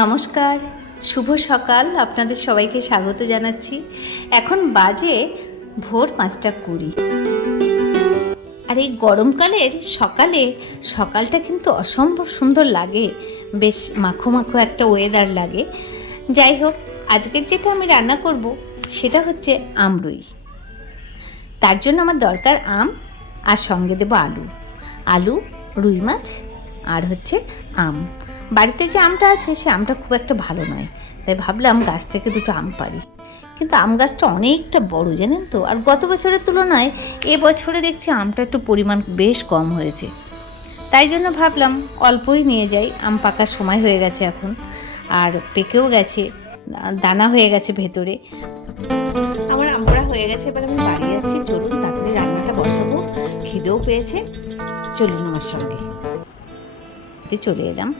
নমস্কার, শুভ সকাল, আপনাদের সবাইকে স্বাগত জানাচ্ছি। এখন বাজে ভোর পাঁচটা কুড়ি। আর এই গরমকালের সকালে, সকালটা কিন্তু অসম্ভব সুন্দর লাগে। বেশ মাখো মাখো একটা ওয়েদার লাগে। যাই হোক, আজকের যেটা আমি রান্না করব, সেটা হচ্ছে আমরুই তার জন্য আমার দরকার আম, আর সঙ্গে দেবো আলু। আলু, রুই মাছ, আর হচ্ছে আম। বাড়িতে যে আমটা আছে, সে আমটা খুব একটা ভালো নয়। তাই ভাবলাম গাছ থেকে দুটো আম পারি। কিন্তু আম গাছটা অনেকটা বড়, জানেন তো? আর গত বছরের তুলনায় এ বছরে দেখছি আমটা একটু পরিমাণ বেশ কম হয়েছে। তাই জন্য ভাবলাম অল্পই নিয়ে যাই। আম পাকার সময় হয়ে গেছে এখন। আর পেকেও গেছে, দানা হয়ে গেছে ভেতরে। আমার আমরা হয়ে গেছে, এবার আমি বাড়ি যাচ্ছি। চলুন, তাড়াতাড়ি রান্নাটা বসাবো। খিদেও পেয়েছে। চলুন আমার সঙ্গে। তে চলে এলাম।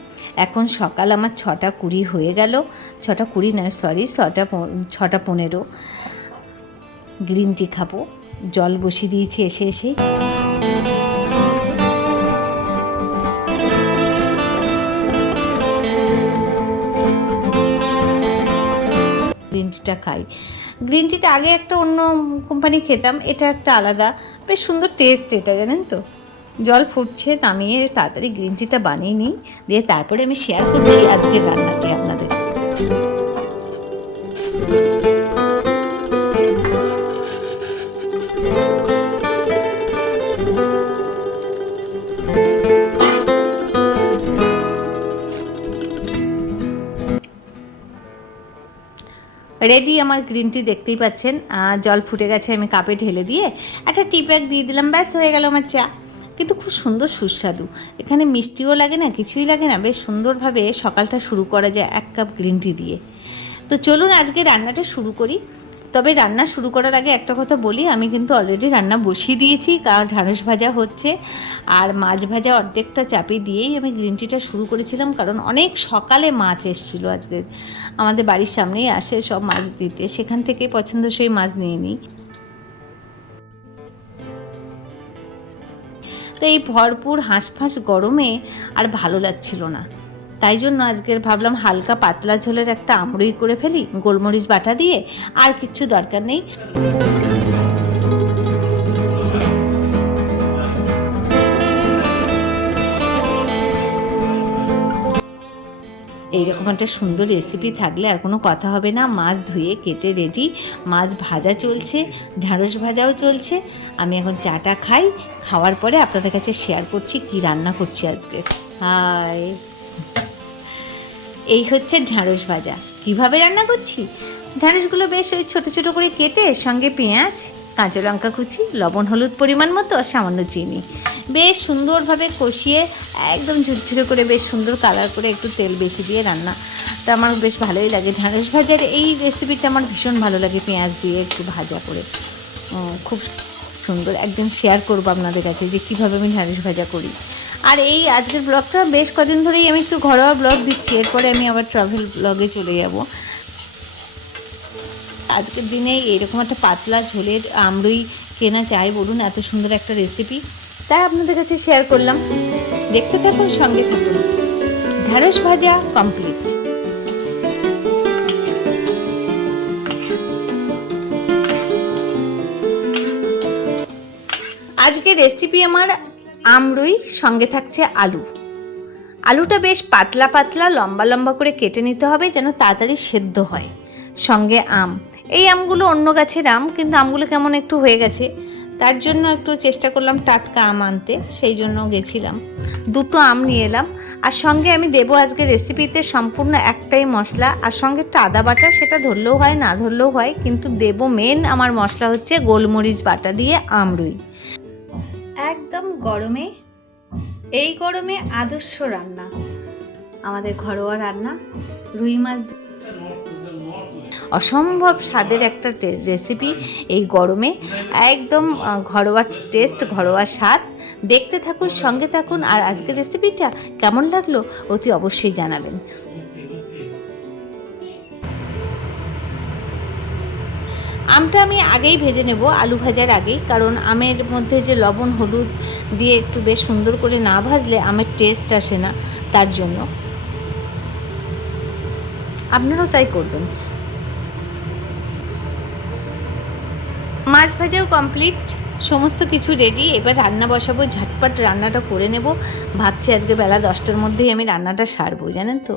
এখন সকাল আমার ছটা কুড়ি হয়ে গেল। ছটা কুড়ি নয় সরি ছটা ছটা পনেরো। গ্রিন টি খাব। জল বসিয়ে দিয়েছি এসে এসে। গ্রিন টিটা খাই। গ্রিন টিটা আগে একটা অন্য কোম্পানি খেতাম। এটা একটা আলাদা। বেশ সুন্দর টেস্ট এটা, জানেন তো? জল ফুটছে, নামিয়ে তাড়াতাড়ি গ্রিন টিটা বানিয়ে নিই, দিয়ে তারপরে আমি শেয়ার করছি আজকের রান্নাটি আপনাদের। রেডি আমার গ্রিন টি দেখতেই পাচ্ছেন। জল ফুটে গেছে, আমি কাপে ঢেলে দিয়ে একটা টি প্যাক দিয়ে দিলাম, ব্যাস হয়ে গেল আমার চা। কিন্তু খুব সুন্দর সুস্বাদু। এখানে মিষ্টিও লাগে না, কিছুই লাগে না। বেশ সুন্দরভাবে সকালটা শুরু করা যায় এক কাপ গ্রিন টি দিয়ে। তো চলুন আজকে রান্নাটা শুরু করি। তবে রান্না শুরু করার আগে একটা কথা বলি, আমি কিন্তু অলরেডি রান্না বসিয়ে দিয়েছি কারণ ঢ্যাঁড়স ভাজা হচ্ছে। আর মাছ ভাজা অর্ধেকটা চাপিয়ে দিয়েই আমি গ্রিন টিটা শুরু করেছিলাম, কারণ অনেক সকালে মাছ এসেছিল আজকে। আমাদের বাড়ির সামনেই আসে সব মাছ দিতে, সেখান থেকে পছন্দসই মাছ নিয়ে নিই। তো এই ভরপুর হাঁসফাঁস গরমে আর ভালো লাগছিল না। তাই জন্য আজকের ভাবলাম হালকা পাতলা ঝোলের একটা আমড়ই করে ফেলি, গোলমরিচ বাটা দিয়ে, আর কিচ্ছু দরকার নেই। এইরকম একটা সুন্দর রেসিপি থাকলে আর কোনো কথা হবে না। মাছ ধুয়ে কেটে রেডি মাছ ভাজা চলছে, ঢ্যাঁড়স ভাজাও চলছে। আমি এখন চাটা খাই, খাওয়ার পরে আপনাদের কাছে শেয়ার করছি কি রান্না করছি আজকে। হাই এই হচ্ছে ঢ্যাঁড়স ভাজা। কীভাবে রান্না করছি? ঢ্যাঁড়সগুলো বেশ ওই ছোটো ছোটো করে কেটে সঙ্গে পেঁয়াজ কাঁচা লঙ্কা কুচি, লবণ, হলুদ পরিমাণ মতো আর সামান্য চিনি। বেশ সুন্দরভাবে কষিয়ে, একদম ঝুরঝুরে করে বেশ সুন্দর কালার করে একটু তেল বেশি দিয়ে রান্না। তা আমার বেশ ভালোই লাগে ঢ্যাঁড়স ভাজার। এই রেসিপিটা আমার ভীষণ ভালো লাগে পেঁয়াজ দিয়ে একটু ভাজা করে। খুব সুন্দর। একদিন শেয়ার করব আপনাদের কাছে যে কীভাবে আমি ঢ্যাঁড়স ভাজা করি। আর এই আজকের ব্লগটা বেশ কদিন ধরেই আমি একটু ঘরোয়া ব্লগ দিচ্ছি। এরপরে আমি আবার ট্রাভেল ব্লগে চলে যাব। আজকের দিনে এরকম একটা পাতলা ঝোলের আমরুই কেনা চাই বলুন, এত সুন্দর একটা রেসিপি তাই আপনাদের কাছে শেয়ার করলাম। দেখতে থাকুন সঙ্গে থাকুন। ঢ্যাঁড়স ভাজা কমপ্লিট আজকে রেসিপি আমার আমরুই, সঙ্গে থাকছে আলু। আলুটা বেশ পাতলা পাতলা, লম্বা লম্বা করে কেটে নিতে হবে যেন তাড়াতাড়ি সেদ্ধ হয়। সঙ্গে আম। এই আমগুলো অন্য গাছের আম, কিন্তু আমগুলো কেমন একটু হয়ে গেছে। তার জন্য একটু চেষ্টা করলাম টাটকা আম আনতে, সেই জন্য গেছিলাম। দুটো আম নিয়ে এলাম। আর সঙ্গে আমি দেবো আজকে রেসিপিতে সম্পূর্ণ একটাই মশলা, আর সঙ্গে একটু আদা বাটা, সেটা ধরলেও হয়, না ধরলেও হয়, কিন্তু দেবো মেন আমার মশলা হচ্ছে গোলমরিচ বাটা দিয়ে আমরুই। একদম গরমে, এই গরমে আদর্শ রান্না। আমাদের ঘরোয়া রান্না, রুই মাছ অসম্ভব স্বাদের একটা রেসিপি এই গরমে। একদম ঘরোয়া টেস্ট ঘরোয়া স্বাদ। দেখতে থাকুন, সঙ্গে থাকুন আর আজকের রেসিপিটা কেমন লাগল অতি অবশ্যই জানাবেন। আমটা আমি আগেই ভেজে নেব আলু ভাজার আগেই, কারণ আমের মধ্যে যে লবণ, হলুদ দিয়ে একটু বেশ সুন্দর করে না ভাজলে আমের টেস্ট আসে না, তার জন্য। আপনারাও তাই করবেন। মাছ ভাজাও কমপ্লিট সমস্ত কিছু রেডি এবার রান্না বসাবো, ঝটপট রান্নাটা করে নেব। ভাবছি আজকে বেলা দশটার মধ্যেই আমি রান্নাটা সারবো, জানেন তো?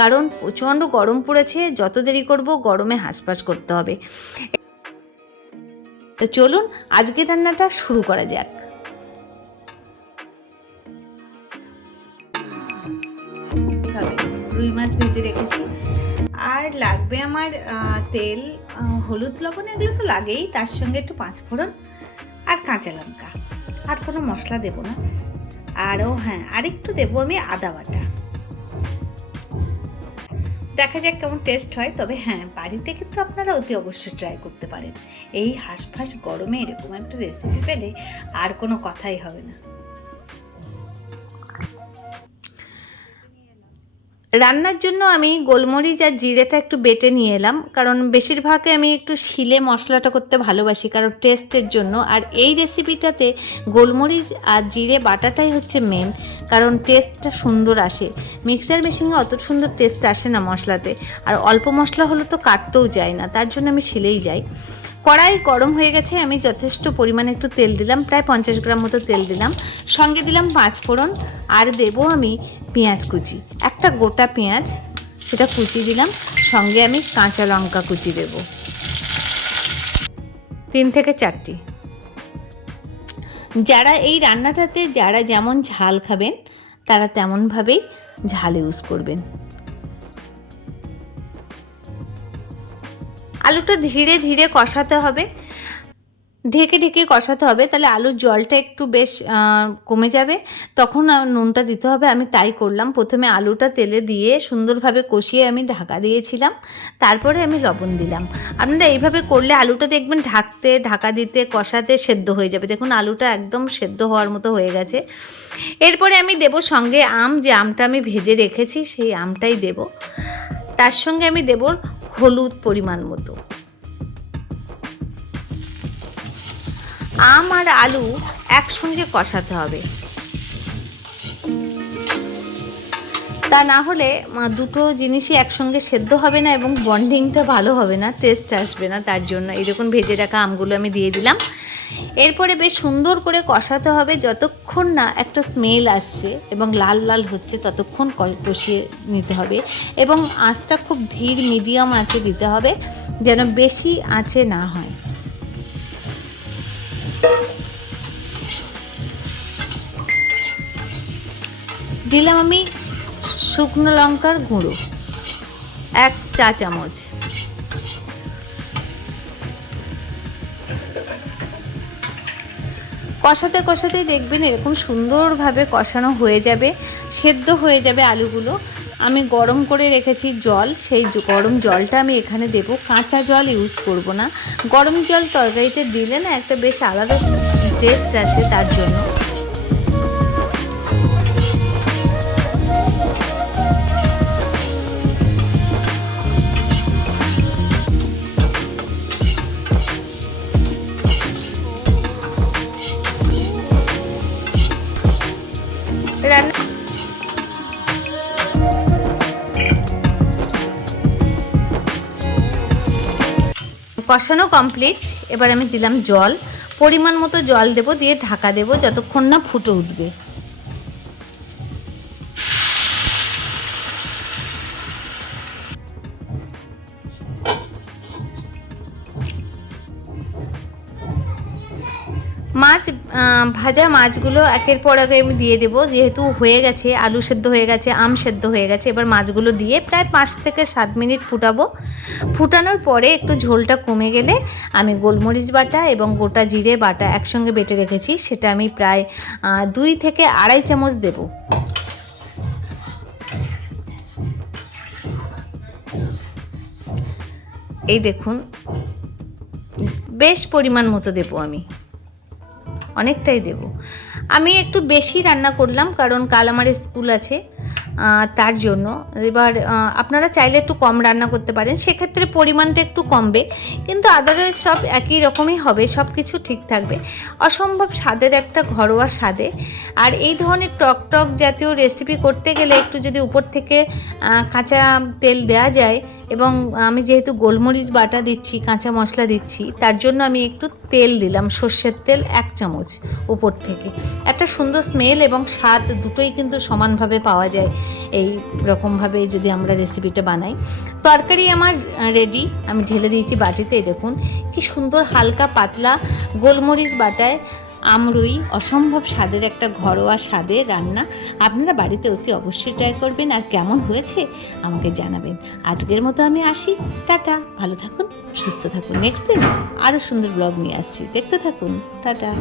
কারণ প্রচণ্ড গরম পড়েছে, যত দেরি করব গরমে হাঁসফাঁস করতে হবে। তো চলুন আজকে রান্নাটা শুরু করা যাক। রুই মাছ ভেজে রেখেছি। লাগবে আমার তেল হলুদ লবণ এগুলো তো লাগেই, তার সঙ্গে একটু পাঁচফোড়ন আর কাঁচা লঙ্কা। আর কোনো মশলা দেবো না। আরও হ্যাঁ আরেকটু দেবো আমি আদা বাটা। দেখা যাক কেমন টেস্ট হয়, তবে হ্যাঁ বাড়িতে কিন্তু আপনারা অতি অবশ্যই ট্রাই করতে পারেন। এই হাঁসফাঁস গরমে এরকম একটা রেসিপি পেলে আর কোনো কথাই হবে না। রান্নার জন্য আমি গোলমরিচ আর জিরেটা একটু বেটে নিয়ে এলাম, কারণ বেশিরভাগে আমি একটু শিলে মশলাটা করতে ভালোবাসি, কারণ টেস্টের জন্য। আর এই রেসিপিটাতে গোলমরিচ আর জিরে বাটাটাই হচ্ছে মেন কারণ টেস্টটা সুন্দর আসে। মিক্সার মেশিনে অত সুন্দর টেস্ট আসে না মশলাতে। আর অল্প মশলা হলে তো কাটতেও যায় না, তার জন্য আমি শিলেই যাই। কড়াই গরম হয়ে গেছে, আমি যথেষ্ট পরিমাণে একটু তেল দিলাম, প্রায় পঞ্চাশ গ্রাম মতো তেল দিলাম। সঙ্গে দিলাম পাঁচ ফোড়ন, আর দেবো আমি পেঁয়াজ কুচি। একটা গোটা পেঁয়াজ, সেটা কুচি দিলাম, সঙ্গে আমি কাঁচা লঙ্কা কুচি দেব। তিন থেকে চারটি। যারা এই রান্নাটাতে, যারা যেমন ঝাল খাবেন, তারা তেমনভাবেই ঝাল ইউজ করবেন। আলুটা ধীরে ধীরে কষাতে হবে। ঢেকে ঢেকে কষাতে হবে, তাহলে আলুর জলটা একটু বেশ কমে যাবে। তখন নুনটা দিতে হবে, আমি তাই করলাম। প্রথমে আলুটা তেলে দিয়ে সুন্দরভাবে কষিয়ে আমি ঢাকা দিয়েছিলাম। তারপরে আমি লবণ দিলাম। আপনারা এইভাবে করলে আলুটা দেখবেন ঢাকতে, ঢাকা দিতে, কষাতে সেদ্ধ হয়ে যাবে। দেখুন, আলুটা একদম সেদ্ধ হওয়ার মতো হয়ে গেছে। এরপরে আমি দেব সঙ্গে আম, যে আমটা আমি ভেজে রেখেছি, সেই আমটাই দেব। তার সঙ্গে আমি দেব হলুদ পরিমাণ মতো। আম আর আলু একসঙ্গে কষাতে হবে। তা না হলে দুটো জিনিসই একসঙ্গে সেদ্ধ হবে না এবং বন্ডিংটা ভালো হবে না টেস্ট আসবে না, তার জন্য। এরকম ভেজে রাখা আমগুলো আমি দিয়ে দিলাম। এরপরে বেশ সুন্দর করে কষাতে হবে যতক্ষণ না একটা স্মেল আসছে এবং লাল লাল হচ্ছে ততক্ষণ কষিয়ে নিতে হবে এবং আঁচটা খুব ধীর মিডিয়াম আঁচে দিতে হবে যেন বেশি আঁচে না হয়। দিলাম আমি শুকনো লঙ্কার গুঁড়ো, এক চা চামচ কষাতে কষাতেই দেখবেন এরকম সুন্দরভাবে কষানো হয়ে যাবে, সেদ্ধ হয়ে যাবে আলুগুলো। আমি গরম করে রেখেছি জল, সেই গরম জলটা আমি এখানে দেব। কাঁচা জল ইউজ করব না। গরম জল তরকারিতে দিলে না একটা বেশ আলাদা টেস্ট আছে তার জন্য। কষানো কমপ্লিট এবার আমি দিলাম জল। পরিমাণ মতো জল দেব, দিয়ে ঢাকা দেব, যতক্ষণ না ফুটে উঠবে। মাছ ভাজা মাছগুলো একের পর আগে আমি দিয়ে দেবো। যেহেতু হয়ে গেছে, আলু সেদ্ধ হয়ে গেছে, আম সেদ্ধ হয়ে গেছে, এবার মাছগুলো দিয়ে প্রায় পাঁচ থেকে সাত মিনিট ফুটাবো। ফুটানোর পরে একটু ঝোলটা কমে গেলে আমি গোলমরিচ বাটা এবং গোটা জিরে বাটা একসঙ্গে বেটে রেখেছি। সেটা আমি প্রায় দুই থেকে আড়াই চামচ দেবো। এই দেখুন, বেশ পরিমাণ মতো দেবো আমি। অনেকটাই দেব। আমি একটু বেশি রান্না করলাম কারণ কাল আমার স্কুল আছে তার জন্য। এবার আপনারা চাইলে একটু কম রান্না করতে পারেন, সেক্ষেত্রে পরিমাণটা একটু কমবে। কিন্তু আদারওয়াইজ সব একই রকমই হবে সব কিছু ঠিক থাকবে। অসম্ভব স্বাদের একটা ঘরোয়া স্বাদে। আর এই ধরনের টক টক জাতীয় রেসিপি করতে গেলে একটু যদি উপর থেকে কাঁচা তেল দেওয়া যায় এবং আমি যেহেতু গোলমরিচ বাটা দিচ্ছি, কাঁচা মশলা দিচ্ছি, তার জন্য আমি একটু তেল দিলাম, সর্ষের তেল এক চামচ উপর থেকে। একটা সুন্দর স্মেল এবং স্বাদ দুটোই কিন্তু সমানভাবে পাওয়া যায় এই রকমভাবে যদি আমরা রেসিপিটা বানাই। তরকারি আমার রেডি আমি ঢেলে দিয়েছি বাটিতে দেখুন। কি সুন্দর হালকা পাতলা গোলমরিচ বাটায় আমরুই অসম্ভব স্বাদের একটা ঘরোয়া স্বাদের রান্না। আপনারা বাড়িতে অতি অবশ্যই ট্রাই করবেন আর কেমন হয়েছে আমাকে জানাবেন। আজকের মতো আমি আসি। টাটা। ভালো থাকুন, সুস্থ থাকুন। নেক্সট দিন আরও সুন্দর ব্লগ নিয়ে আসছি। দেখতে থাকুন। টাটা।